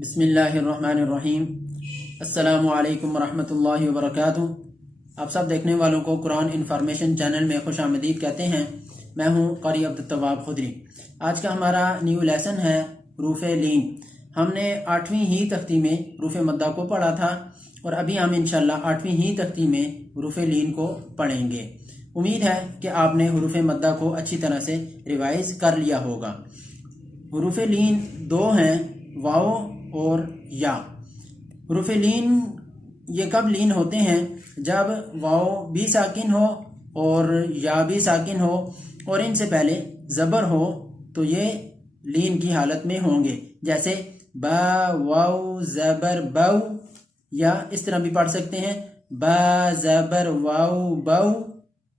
بسم اللہ الرحمن الرحیم۔ السلام علیکم ورحمۃ اللہ وبرکاتہ۔ آپ سب دیکھنے والوں کو قرآن انفارمیشن چینل میں خوش آمدید کہتے ہیں۔ میں ہوں قاری عبدالتواب خدری۔ آج کا ہمارا نیو لیسن ہے حروف لین۔ ہم نے 8ویں ہی تختی میں حروف مدہ کو پڑھا تھا اور ابھی ہم انشاءاللہ 8ویں ہی تختی میں حروف لین کو پڑھیں گے۔ امید ہے کہ آپ نے حروف مدہ کو اچھی طرح سے ریوائز کر لیا ہوگا۔ حروف لین دو ہیں، واو اور یا۔ حروف لین یہ کب لین ہوتے ہیں؟ جب واو بھی ساکن ہو اور یا بھی ساکن ہو اور ان سے پہلے زبر ہو تو یہ لین کی حالت میں ہوں گے، جیسے با واو زبر بو، یا اس طرح بھی پڑھ سکتے ہیں با زبر واو بو۔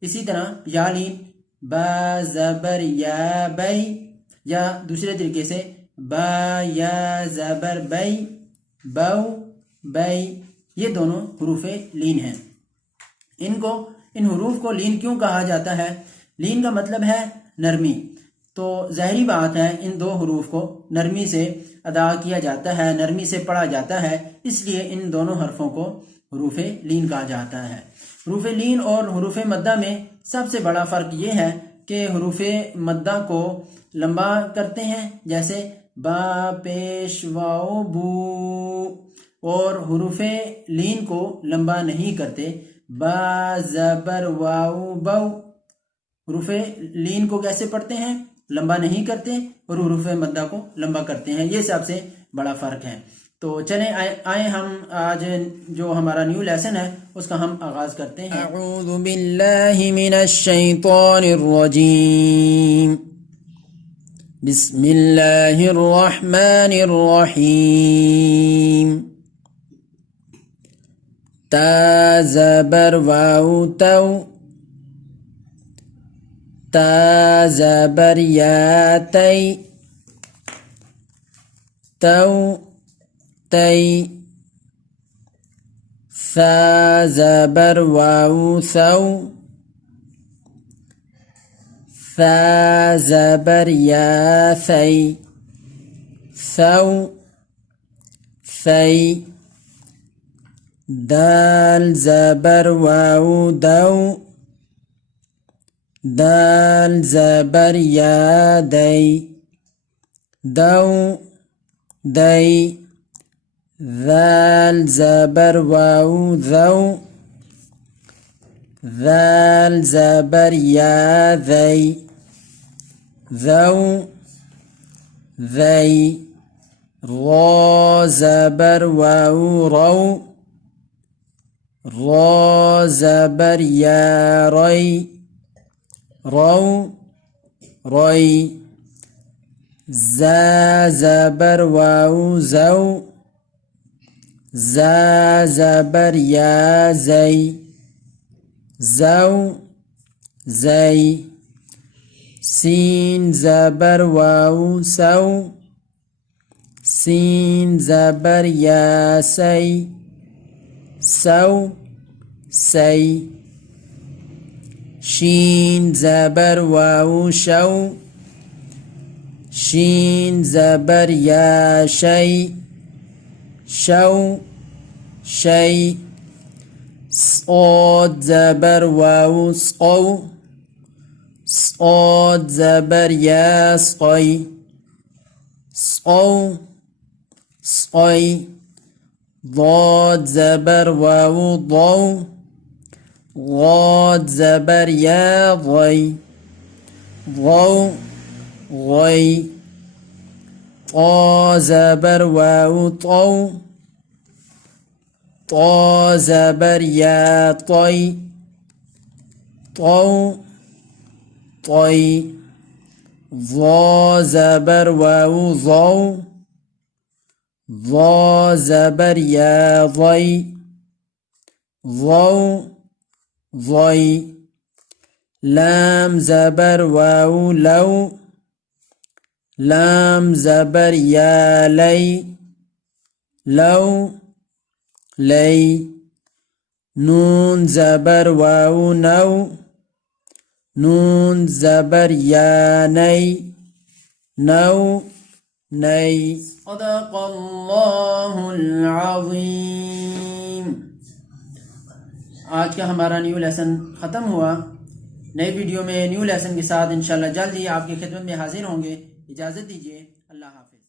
اسی طرح یا لین با زبر یا بئی، یا دوسرے طریقے سے با یا زبر بئی بو بئی۔ یہ دونوں حروف لین ہیں۔ ان حروف کو لین کیوں کہا جاتا ہے؟ لین کا مطلب ہے نرمی، تو ظاہری بات ہے ان دو حروف کو نرمی سے ادا کیا جاتا ہے، نرمی سے پڑھا جاتا ہے، اس لیے ان دونوں حرفوں کو حروف لین کہا جاتا ہے۔ حروف لین اور حروف مدہ میں سب سے بڑا فرق یہ ہے کہ حروف مدہ کو لمبا کرتے ہیں، جیسے با پیش واو بو، اور حروف لین کو لمبا نہیں کرتے، با زبر واو بو۔ حروف لین کو کیسے پڑھتے ہیں؟ لمبا نہیں کرتے، اور حروف مدہ کو لمبا کرتے ہیں۔ یہ سب سے بڑا فرق ہے۔ تو چلیں آئیں ہم آج جو ہمارا نیو لیسن ہے اس کا ہم آغاز کرتے ہیں۔ اعوذ باللہ من الشیطان الرجیم، بسم اللہ الرحمن الرحیم۔ تا زبر واو تو، تا زبر یا تی، تو تی۔ ثا زبر واو ثو، ثا زبر یا ثی، ثو ثی۔ دال زبر واو دو، دال زبر یا دی، دو دی۔ ذال زبر واو ذو، ذال زبر یا ذی، ذو ذی۔ را زبر واو رو، را زبر یا ری، رو ری۔ زا زبر واو زو، زا زبر یا زی، زو زی۔ سین زبر واو سو، سین زبر یا سی، سو سی۔ شین زبر واو شو، شین زبر یا شی، شو شی۔ صاد زبر واو سقو، صاد زبر یا سقی، سقو سقی۔ ضاد زبر واو ضو، ضاد زبر یا ضی، ضو ضی۔ طا زبر واو طو، طا زبر یا طی، طو طی۔ ظا زبر واو ضو، ظا زبر یا ضی، ضو ضی۔ لام زبر واو لو، لام زبر یا لی، لو لی۔ نون زبر واو نو، نون زبر یا نی، نو نئی صدق اللہ العظیم۔ آج کا ہمارا نیو لیسن ختم ہوا۔ نئی ویڈیو میں نیو لیسن کے ساتھ انشاءاللہ جلد ہی آپ کی خدمت میں حاضر ہوں گے۔ اجازت دیجیے، اللہ حافظ۔